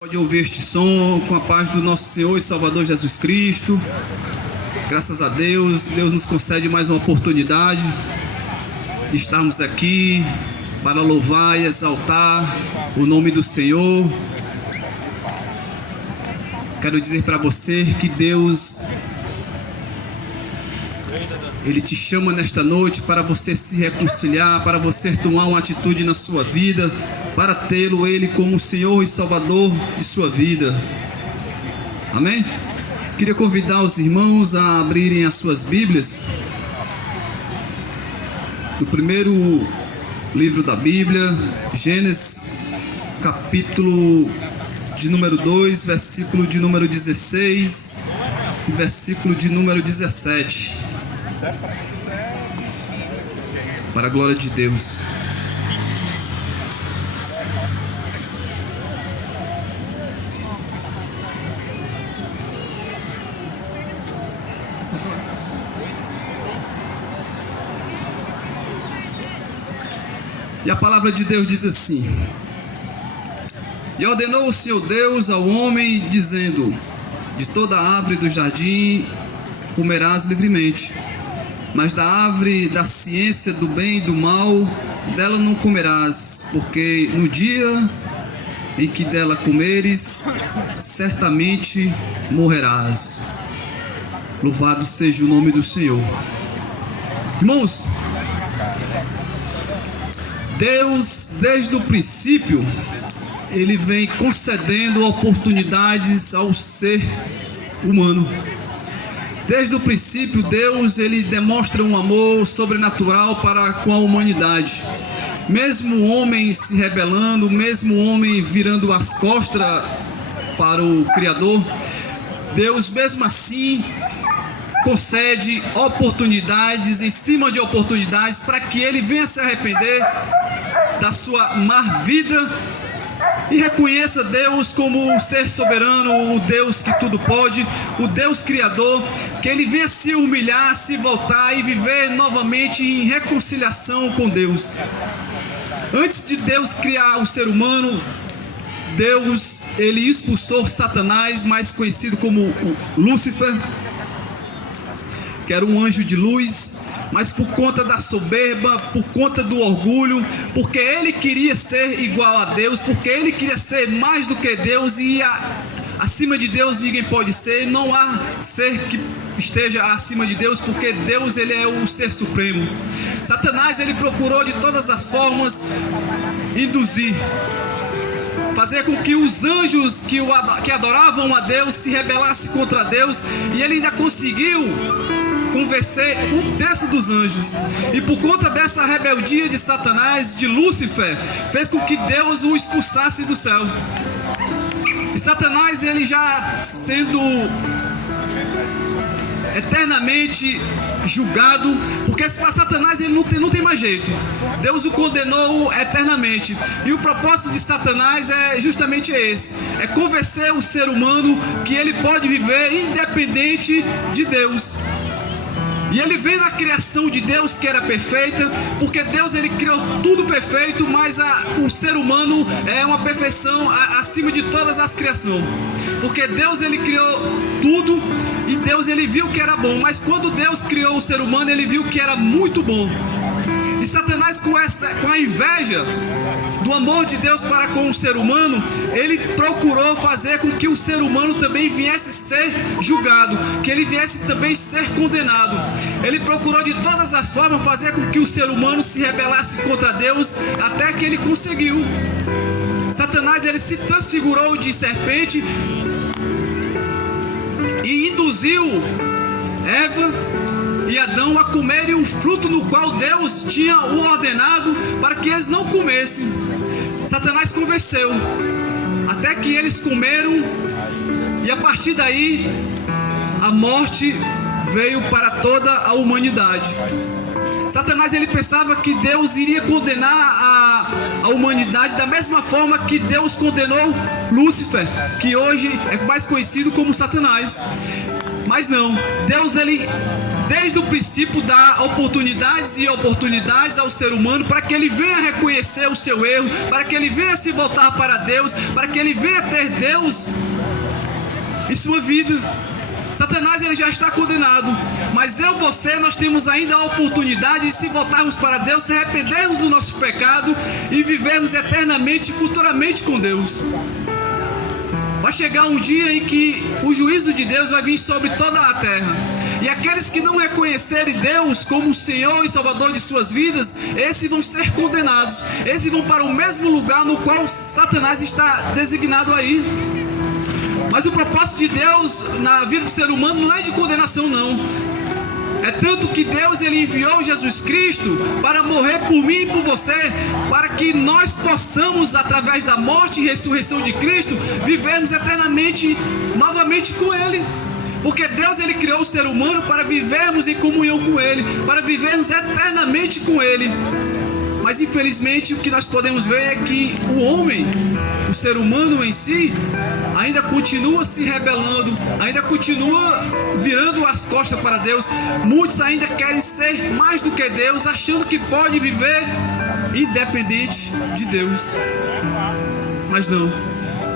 Pode ouvir este som com a paz do nosso Senhor e Salvador Jesus Cristo. Graças a Deus, Deus nos concede mais uma oportunidade de estarmos aqui para louvar e exaltar o nome do Senhor. Quero dizer para você que Deus, Ele te chama nesta noite para você se reconciliar, para você tomar uma atitude na sua vida, para tê-lo Ele como Senhor e Salvador de sua vida. Amém? Queria convidar os irmãos a abrirem as suas Bíblias no primeiro livro da Bíblia, Gênesis, capítulo de número 2, versículo de número 16 e versículo de número 17. Para a glória de Deus. E a palavra de Deus diz assim: E ordenou o Senhor Deus ao homem, dizendo: De toda a árvore do jardim comerás livremente, mas da árvore da ciência do bem e do mal, dela não comerás, porque no dia em que dela comeres, certamente morrerás. Louvado seja o nome do Senhor. Irmãos, Deus, desde o princípio, Ele vem concedendo oportunidades ao ser humano. Desde o princípio, Deus, Ele demonstra um amor sobrenatural para com a humanidade. Mesmo o homem se rebelando, mesmo o homem virando as costas para o Criador, Deus, mesmo assim, concede oportunidades em cima de oportunidades para que ele venha se arrepender da sua má vida e reconheça Deus como o ser soberano, o Deus que tudo pode, o Deus criador, que ele venha se humilhar, se voltar e viver novamente em reconciliação com Deus. Antes de Deus criar o ser humano, Deus, ele expulsou Satanás, mais conhecido como Lúcifer, que era um anjo de luz, mas por conta da soberba, por conta do orgulho, porque ele queria ser igual a Deus, porque ele queria ser mais do que Deus, e acima de Deus ninguém pode ser, não há ser que esteja acima de Deus, porque Deus, ele é o ser supremo. Satanás, ele procurou de todas as formas induzir, fazer com que os anjos que adoravam a Deus se rebelassem contra Deus, e ele ainda conseguiu convencer um terço dos anjos. E por conta dessa rebeldia de Satanás, de Lúcifer, fez com que Deus o expulsasse do céu. E Satanás, ele já sendo eternamente julgado, porque para Satanás ele não tem mais jeito. Deus o condenou eternamente. E o propósito de Satanás é justamente esse: é convencer o ser humano que ele pode viver independente de Deus. E ele vem na criação de Deus, que era perfeita, porque Deus, ele criou tudo perfeito, mas o ser humano é uma perfeição acima de todas as criações. Porque Deus, ele criou tudo, e Deus, ele viu que era bom, mas quando Deus criou o ser humano, ele viu que era muito bom. E Satanás, com a inveja do amor de Deus para com o ser humano, ele procurou fazer com que o ser humano também viesse ser julgado, que ele viesse também ser condenado. Ele procurou de todas as formas fazer com que o ser humano se rebelasse contra Deus, até que ele conseguiu. Satanás, ele se transfigurou de serpente e induziu Eva e Adão a comerem um fruto no qual Deus tinha o ordenado para que eles não comessem. Satanás convenceu, até que eles comeram, e a partir daí a morte veio para toda a humanidade. Satanás, ele pensava que Deus iria condenar a humanidade da mesma forma que Deus condenou Lúcifer, que hoje é mais conhecido como Satanás. Mas não, Deus, ele desde o princípio dá oportunidades e oportunidades ao ser humano para que ele venha reconhecer o seu erro, para que ele venha se voltar para Deus, para que ele venha ter Deus em sua vida. Satanás ele já está condenado, mas você, nós temos ainda a oportunidade de se voltarmos para Deus, se arrependermos do nosso pecado e vivermos eternamente e futuramente com Deus. Vai chegar um dia em que o juízo de Deus vai vir sobre toda a terra, e aqueles que não reconhecerem Deus como o Senhor e Salvador de suas vidas, esses vão ser condenados, esses vão para o mesmo lugar no qual Satanás está designado aí. Mas o propósito de Deus na vida do ser humano não é de condenação, não. É tanto que Deus ele enviou Jesus Cristo para morrer por mim e por você, para que nós possamos, através da morte e ressurreição de Cristo, vivermos eternamente, novamente com Ele. Porque Deus ele criou o ser humano para vivermos em comunhão com Ele, para vivermos eternamente com Ele. Mas infelizmente o que nós podemos ver é que o homem, o ser humano em si, ainda continua se rebelando, ainda continua virando as costas para Deus. Muitos ainda querem ser mais do que Deus, achando que pode viver independente de Deus. Mas não,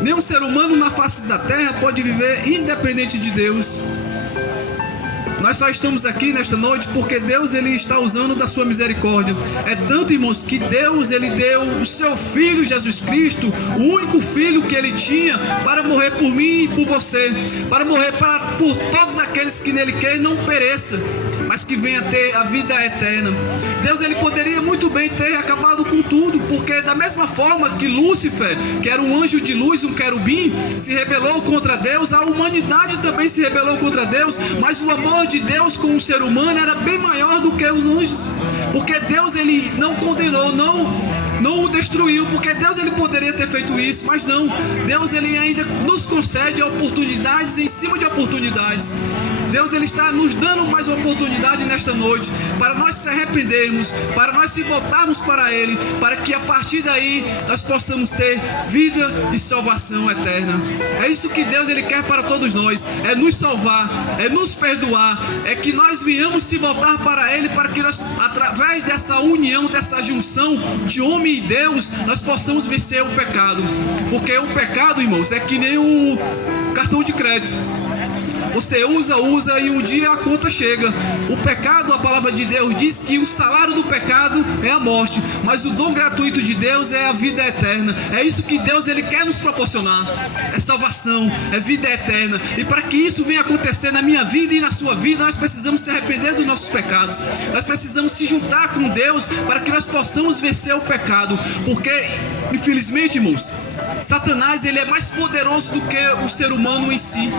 nenhum ser humano na face da terra pode viver independente de Deus. Nós só estamos aqui nesta noite porque Deus ele está usando da sua misericórdia. É tanto, irmãos, que Deus ele deu o seu Filho Jesus Cristo, o único Filho que ele tinha, para morrer por mim e por você, para morrer por todos aqueles que nele querem não pereça, mas que venha ter a vida eterna. Deus ele poderia muito bem ter acabado com tudo, porque da mesma forma que Lúcifer, que era um anjo de luz, um querubim, se rebelou contra Deus, a humanidade também se rebelou contra Deus, mas o amor de Deus com o ser humano era bem maior do que os anjos, porque Deus ele não condenou, não o destruiu, porque Deus ele poderia ter feito isso, mas não. Deus ele ainda nos concede oportunidades em cima de oportunidades. Deus ele está nos dando mais oportunidade nesta noite, para nós se arrependermos, para nós se voltarmos para Ele, para que a partir daí nós possamos ter vida e salvação eterna. É isso que Deus ele quer para todos nós, é nos salvar, é nos perdoar, é que nós venhamos se voltar para Ele, para que nós, através dessa união, dessa junção de homem e Deus, nós possamos vencer o pecado. Porque o pecado, irmãos, é que nem um cartão de crédito. Você usa e um dia a conta chega. O pecado, a palavra de Deus diz que o salário do pecado é a morte, mas o dom gratuito de Deus é a vida eterna. É isso que Deus ele quer nos proporcionar. É salvação, é vida eterna. E para que isso venha acontecer na minha vida e na sua vida, nós precisamos se arrepender dos nossos pecados. Nós precisamos se juntar com Deus para que nós possamos vencer o pecado. Porque, infelizmente, irmãos, Satanás ele é mais poderoso do que o ser humano em si.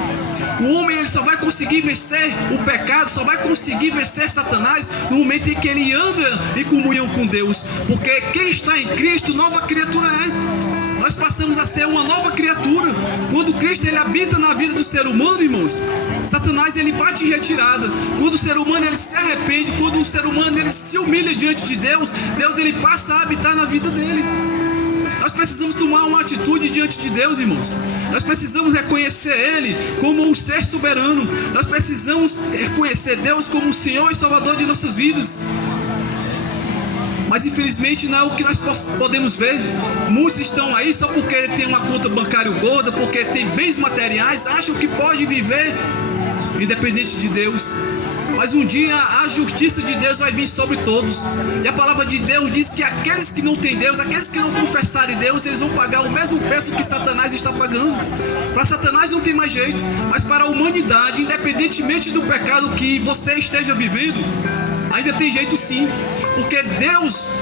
O homem ele só vai conseguir vencer o pecado, só vai conseguir vencer Satanás no momento em que ele anda em comunhão com Deus. Porque quem está em Cristo, nova criatura é. Nós passamos a ser uma nova criatura. Quando Cristo ele habita na vida do ser humano, irmãos, Satanás ele bate em retirada. Quando o ser humano ele se arrepende, quando o ser humano ele se humilha diante de Deus, Deus ele passa a habitar na vida dele. Nós precisamos tomar uma atitude diante de Deus, irmãos. Nós precisamos reconhecer Ele como o ser soberano. Nós precisamos reconhecer Deus como o Senhor e Salvador de nossas vidas. Mas infelizmente não é o que nós podemos ver. Muitos estão aí só porque tem uma conta bancária gorda, porque tem bens materiais, acham que pode viver independente de Deus. Mas um dia a justiça de Deus vai vir sobre todos. E a palavra de Deus diz que aqueles que não têm Deus, aqueles que não confessarem Deus, eles vão pagar o mesmo preço que Satanás está pagando. Para Satanás não tem mais jeito, mas para a humanidade, independentemente do pecado que você esteja vivendo, ainda tem jeito sim. Porque Deus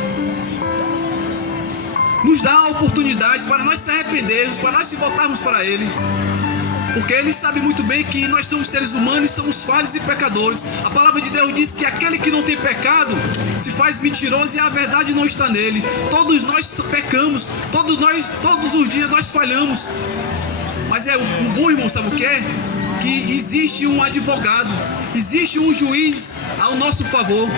nos dá oportunidades para nós se arrependermos, para nós se voltarmos para Ele. Porque Ele sabe muito bem que nós somos seres humanos e somos falhos e pecadores. A palavra de Deus diz que aquele que não tem pecado se faz mentiroso e a verdade não está nele. Todos nós pecamos, todos os dias nós falhamos. Mas o bom, irmão, sabe o que é? que existe um advogado, existe um juiz ao nosso favor.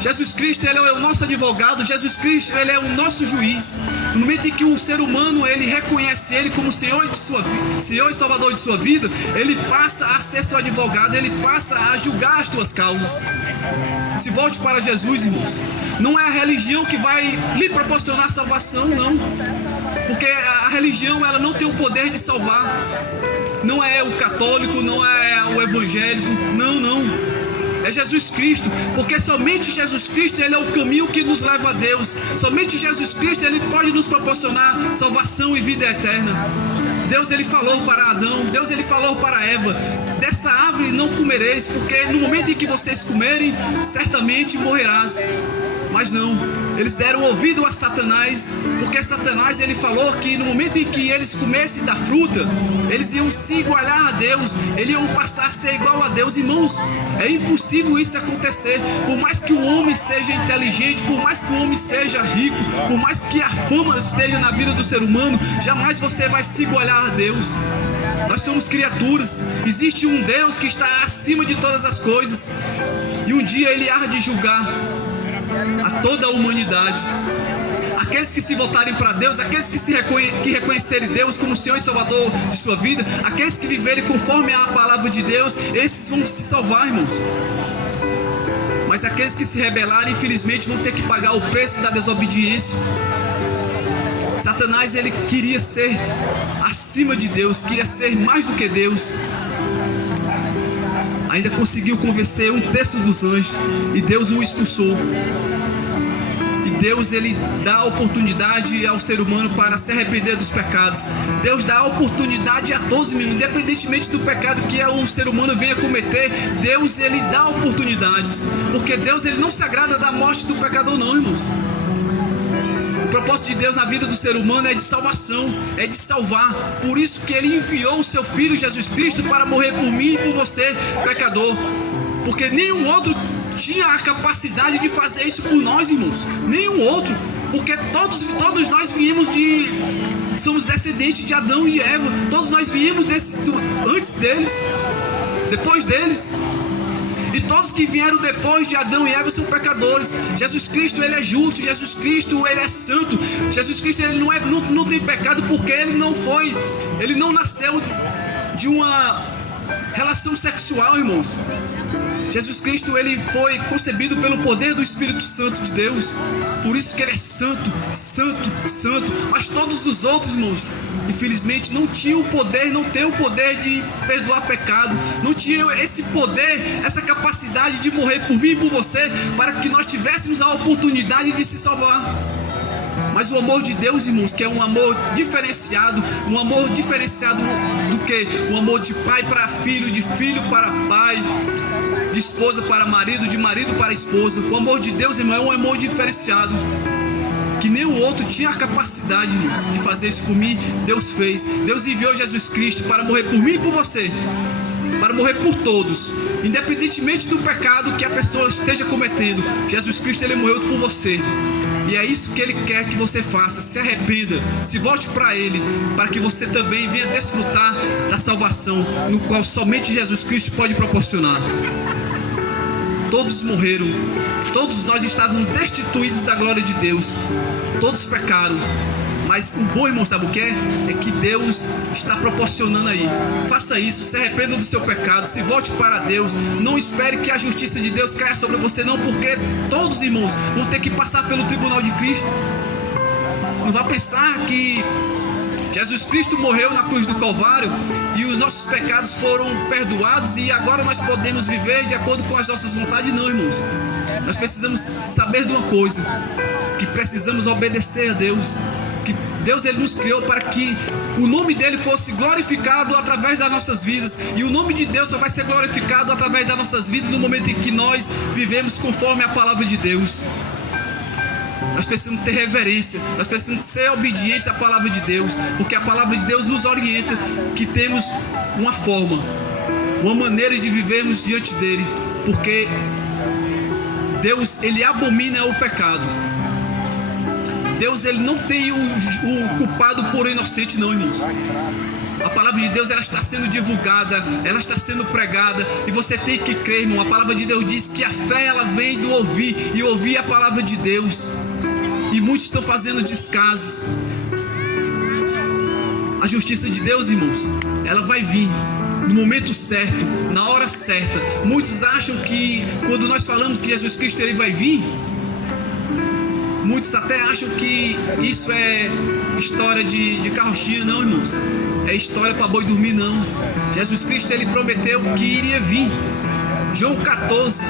Jesus Cristo, ele é o nosso advogado. Jesus Cristo, ele é o nosso juiz. No momento em que o ser humano, ele reconhece ele como Senhor e Salvador de sua vida, ele passa a ser seu advogado, ele passa a julgar as tuas causas. Se volte para Jesus, irmãos. Não é a religião que vai lhe proporcionar salvação, não. Porque a religião, ela não tem o poder de salvar. Não é o católico, não é o evangélico, não. É Jesus Cristo, porque somente Jesus Cristo, ele é o caminho que nos leva a Deus. Somente Jesus Cristo, ele pode nos proporcionar salvação e vida eterna. Deus, ele falou para Adão, Deus, ele falou para Eva: dessa árvore não comereis, porque no momento em que vocês comerem, certamente morrerás. Mas não, eles deram ouvido a Satanás, porque Satanás, ele falou que no momento em que eles comessem da fruta, eles iam se igualar a Deus, eles iam passar a ser igual a Deus. Irmãos, é impossível isso acontecer. Por mais que o homem seja inteligente, por mais que o homem seja rico, por mais que a fama esteja na vida do ser humano, jamais você vai se igualar a Deus. Nós somos criaturas, existe um Deus que está acima de todas as coisas, e um dia ele há de julgar a toda a humanidade. Aqueles que se voltarem para Deus, aqueles que reconhecerem Deus como Senhor e Salvador de sua vida, aqueles que viverem conforme a palavra de Deus, esses vão se salvar, irmãos. Mas aqueles que se rebelarem, infelizmente, vão ter que pagar o preço da desobediência. Satanás, ele queria ser acima de Deus, queria ser mais do que Deus. Ainda conseguiu convencer um terço dos anjos, e Deus o expulsou. E Deus, ele dá a oportunidade ao ser humano para se arrepender dos pecados. Deus dá a oportunidade a todos, independentemente do pecado que o ser humano venha cometer. Deus, ele dá oportunidades, porque Deus, ele não se agrada da morte do pecador, não, irmãos. O propósito de Deus na vida do ser humano é de salvação, é de salvar. Por isso que ele enviou o seu Filho Jesus Cristo para morrer por mim e por você, pecador. Porque nenhum outro tinha a capacidade de fazer isso por nós, irmãos. Nenhum outro. Porque todos nós somos descendentes de Adão e Eva. Todos nós viemos antes deles, depois deles. E todos que vieram depois de Adão e Eva são pecadores. Jesus Cristo, ele é justo. Jesus Cristo, ele é santo. Jesus Cristo, ele não tem pecado, porque ele não nasceu de uma relação sexual, irmãos. Jesus Cristo, ele foi concebido pelo poder do Espírito Santo de Deus. Por isso que ele é santo, santo, santo. Mas todos os outros, irmãos, infelizmente não tinham o poder, não tem o poder de perdoar pecado. Não tinham esse poder, essa capacidade de morrer por mim e por você, para que nós tivéssemos a oportunidade de se salvar. Mas o amor de Deus, irmãos, que é um amor diferenciado do que o amor de pai para filho, de filho para pai, de esposa para marido, de marido para esposa. O amor de Deus, irmão, é um amor diferenciado, que nem o outro tinha a capacidade, irmãos, de fazer isso por mim. Deus fez. Deus enviou Jesus Cristo para morrer por mim e por você, para morrer por todos, independentemente do pecado que a pessoa esteja cometendo. Jesus Cristo, ele morreu por você. E é isso que ele quer que você faça. Se arrependa, se volte para ele, para que você também venha desfrutar da salvação, no qual somente Jesus Cristo pode proporcionar. Todos morreram, todos nós estávamos destituídos da glória de Deus, todos pecaram. Mas o bom, irmão, sabe o que é? É que Deus está proporcionando aí. Faça isso, se arrependa do seu pecado, se volte para Deus. Não espere que a justiça de Deus caia sobre você, não, porque todos, irmãos, vão ter que passar pelo tribunal de Cristo. Não vá pensar que Jesus Cristo morreu na cruz do Calvário e os nossos pecados foram perdoados e agora nós podemos viver de acordo com as nossas vontades. Não, irmãos. Nós precisamos saber de uma coisa, que precisamos obedecer a Deus. Que Deus, ele nos criou para que o nome dele fosse glorificado através das nossas vidas, e o nome de Deus só vai ser glorificado através das nossas vidas no momento em que nós vivemos conforme a palavra de Deus. Nós precisamos ter reverência, nós precisamos ser obedientes à palavra de Deus, porque a palavra de Deus nos orienta que temos uma forma, uma maneira de vivermos diante dele, porque Deus, ele abomina o pecado. Deus, ele não tem o culpado por inocente, não, irmãos. A palavra de Deus, ela está sendo divulgada, ela está sendo pregada, e você tem que crer, irmão. A palavra de Deus diz que a fé, ela vem do ouvir, e ouvir a palavra de Deus. E muitos estão fazendo descasos. A justiça de Deus, irmãos, ela vai vir no momento certo, na hora certa. Muitos acham que quando nós falamos que Jesus Cristo ele vai vir, muitos até acham que isso é história de carrochinha. Não, irmãos, é história para boi dormir, não. Jesus Cristo ele prometeu que iria vir. João 14: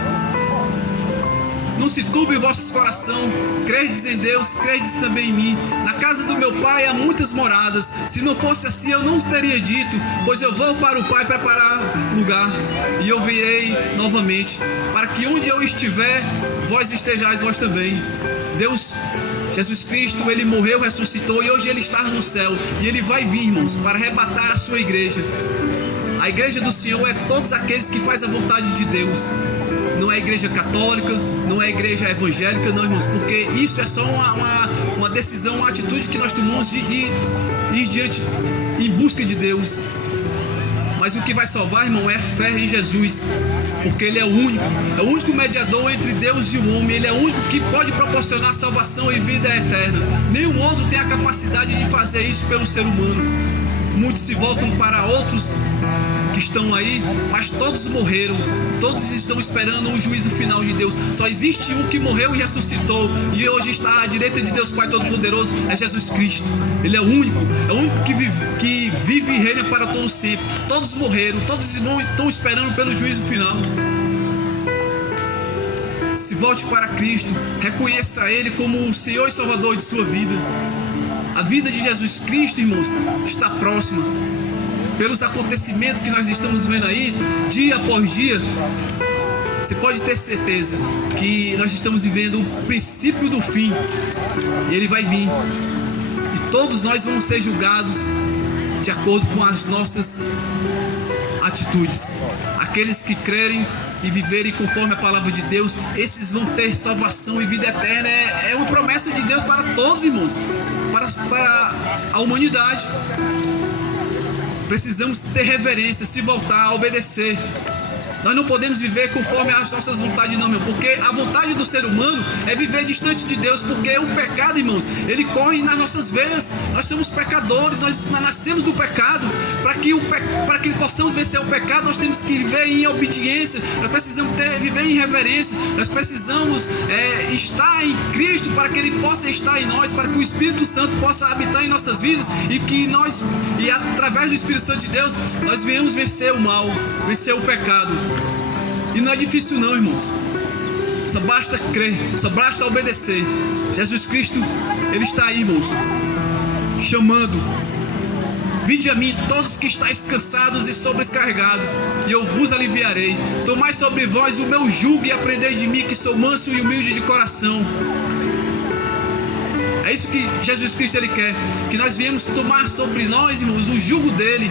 não se turbe o vosso coração, credes em Deus, credes também em mim. Na casa do meu Pai há muitas moradas. Se não fosse assim, eu não os teria dito, pois eu vou para o Pai preparar lugar, e eu virei novamente, para que onde eu estiver, vós estejais vós também. Deus, Jesus Cristo, ele morreu, ressuscitou, e hoje ele está no céu, e ele vai vir, irmãos, para arrebatar a sua igreja. A igreja do Senhor é todos aqueles que fazem a vontade de Deus. Não é a igreja católica, não é a igreja evangélica, não, irmãos, porque isso é só uma decisão, uma atitude que nós tomamos de ir diante, em busca de Deus. Mas o que vai salvar, irmão, é a fé em Jesus, porque ele é o único mediador entre Deus e o homem. Ele é o único que pode proporcionar salvação e vida eterna. Nenhum outro tem a capacidade de fazer isso pelo ser humano. Muitos se voltam para outros que estão aí, mas todos morreram, todos estão esperando o juízo final de Deus. Só existe um que morreu e ressuscitou, e hoje está à direita de Deus Pai Todo-Poderoso, é Jesus Cristo. Ele é o único que vive e reina para todo sempre. Todos morreram, todos estão esperando pelo juízo final. Se volte para Cristo, reconheça Ele como o Senhor e Salvador de sua vida. A vida de Jesus Cristo, irmãos, está próxima. Pelos acontecimentos que nós estamos vendo aí, dia após dia, você pode ter certeza que nós estamos vivendo o princípio do fim. Ele vai vir, e todos nós vamos ser julgados de acordo com as nossas atitudes. Aqueles que crerem e viverem conforme a palavra de Deus, esses vão ter salvação e vida eterna. É uma promessa de Deus para todos, irmãos, para a humanidade. Precisamos ter reverência, se voltar, obedecer. Nós não podemos viver conforme as nossas vontades, não, meu, porque a vontade do ser humano é viver distante de Deus, porque o pecado, irmãos, ele corre nas nossas veias. Nós somos pecadores, nós nascemos do pecado. Para que possamos vencer o pecado, nós temos que viver em obediência, nós precisamos viver em reverência, nós precisamos estar em Cristo para que Ele possa estar em nós, para que o Espírito Santo possa habitar em nossas vidas, e através do Espírito Santo de Deus, nós venhamos vencer o mal, vencer o pecado. E não é difícil não, irmãos. Só basta crer, só basta obedecer. Jesus Cristo, Ele está aí, irmãos, chamando. Vinde a mim todos que estáis cansados e sobrecarregados, e eu vos aliviarei. Tomai sobre vós o meu jugo e aprendei de mim, que sou manso e humilde de coração. É isso que Jesus Cristo Ele quer, que nós viemos tomar sobre nós, irmãos, o jugo dele,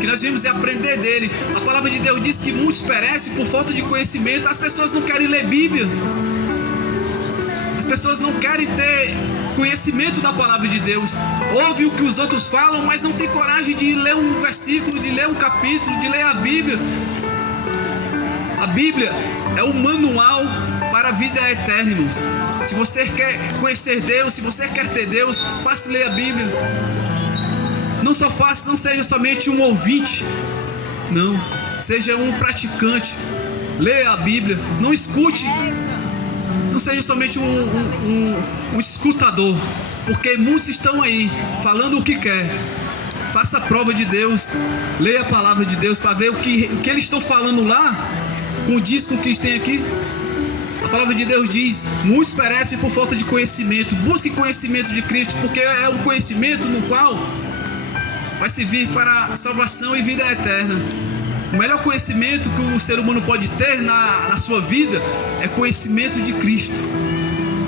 que nós viemos aprender dele. A palavra de Deus diz que muitos perecem por falta de conhecimento. As pessoas não querem ler Bíblia, as pessoas não querem ter conhecimento da palavra de Deus. Ouve o que os outros falam, mas não tem coragem de ler um versículo, de ler um capítulo, de ler a Bíblia. A Bíblia é o manual para a vida eterna, irmãos. Se você quer conhecer Deus, se você quer ter Deus, passe a ler a Bíblia. Não seja somente um ouvinte, não, seja um praticante. Leia a Bíblia, não escute, não seja somente um escutador, porque muitos estão aí falando o que quer. Faça a prova de Deus, leia a palavra de Deus para ver o que eles estão falando lá, condiz com o que tem aqui. A palavra de Deus diz: muitos perecem por falta de conhecimento. Busque conhecimento de Cristo, porque é o conhecimento no qual vai servir para salvação e vida eterna. O melhor conhecimento que o ser humano pode ter na sua vida é conhecimento de Cristo.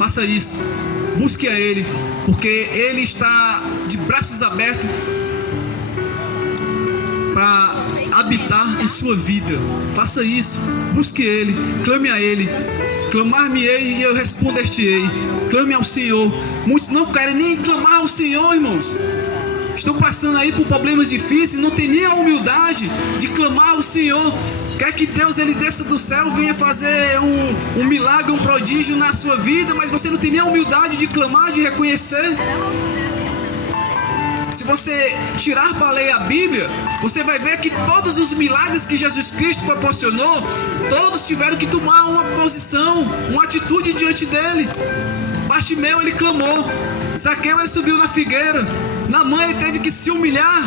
Faça isso, busque a Ele, porque Ele está de braços abertos para habitar em sua vida. Faça isso, busque Ele, clame a Ele. Clamar-me-ei e eu responder-te-ei. Clame ao Senhor. Muitos não querem nem clamar ao Senhor, irmãos. estão passando aí por problemas difíceis, não tem nem a humildade de clamar ao Senhor. Quer que Deus ele desça do céu, venha fazer um milagre, um prodígio na sua vida, mas você não tem nem a humildade de clamar, de reconhecer. Se você tirar para ler a Bíblia, você vai ver que todos os milagres que Jesus Cristo proporcionou, todos tiveram que tomar uma posição, uma atitude diante dele. Bartimeu ele clamou, Zaqueu ele subiu na figueira, Naamã ele teve que se humilhar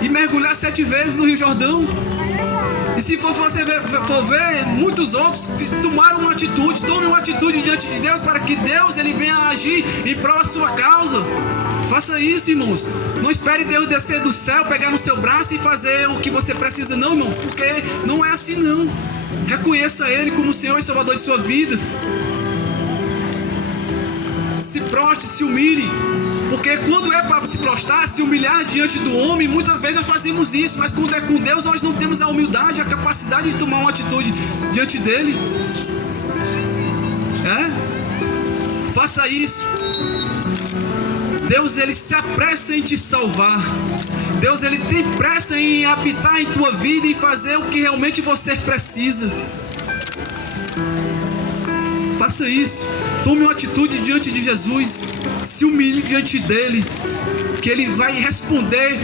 e mergulhar 7 vezes no Rio Jordão. E se for ver, muitos outros tomaram uma atitude, tomem uma atitude diante de Deus para que Deus ele venha agir em prol da sua causa. Faça isso, irmãos. Não espere Deus descer do céu, pegar no seu braço e fazer o que você precisa, não, irmão, porque não é assim, não. Reconheça Ele como Senhor e Salvador de sua vida. Se prostre, se humilhe. Porque quando é para se prostrar, se humilhar diante do homem, muitas vezes nós fazemos isso, mas quando é com Deus, nós não temos a humildade, a capacidade de tomar uma atitude diante dele. Faça isso. Deus ele se apressa em te salvar. Deus ele tem pressa em habitar em tua vida e fazer o que realmente você precisa. Faça isso. Tome uma atitude diante de Jesus. Se humilhe diante dele, que ele vai responder,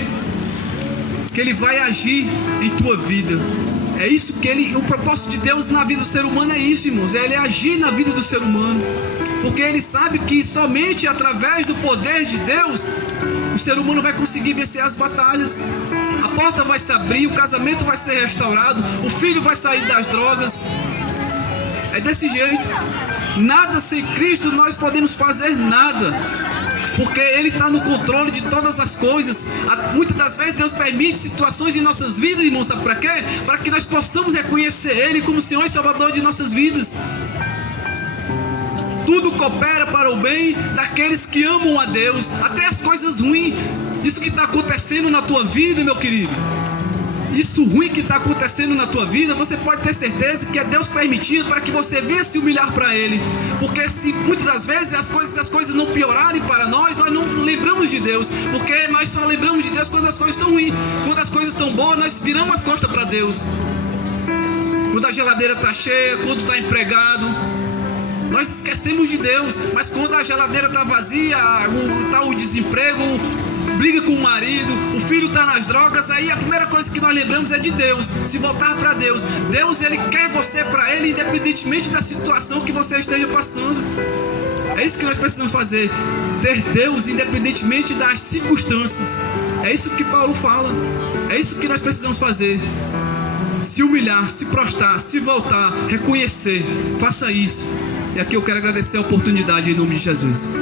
que ele vai agir em tua vida. É isso que o propósito de Deus na vida do ser humano é isso, irmãos. É ele agir na vida do ser humano. Porque ele sabe que somente através do poder de Deus o ser humano vai conseguir vencer as batalhas. A porta vai se abrir, o casamento vai ser restaurado, o filho vai sair das drogas. É desse jeito. Nada sem Cristo nós podemos fazer nada, porque Ele está no controle de todas as coisas. Muitas das vezes Deus permite situações em nossas vidas, irmãos, sabe para quê? Para que nós possamos reconhecer Ele como Senhor e Salvador de nossas vidas. Tudo coopera para o bem daqueles que amam a Deus, até as coisas ruins. Isso que está acontecendo na tua vida, meu querido, isso ruim que está acontecendo na tua vida, você pode ter certeza que é Deus permitido para que você venha se humilhar para Ele. Porque se muitas das vezes as coisas não piorarem para nós não lembramos de Deus. Porque nós só lembramos de Deus quando as coisas estão ruins. Quando as coisas estão boas, nós viramos as costas para Deus. Quando a geladeira está cheia, quando está empregado, nós esquecemos de Deus. Mas quando a geladeira está vazia, está o desemprego, briga com o marido, o filho está nas drogas, aí a primeira coisa que nós lembramos é de Deus, se voltar para Deus. Deus ele quer você para Ele, independentemente da situação que você esteja passando. É isso que nós precisamos fazer, ter Deus independentemente das circunstâncias. É isso que Paulo fala, é isso que nós precisamos fazer. Se humilhar, se prostrar, se voltar, reconhecer, faça isso. E aqui eu quero agradecer a oportunidade em nome de Jesus.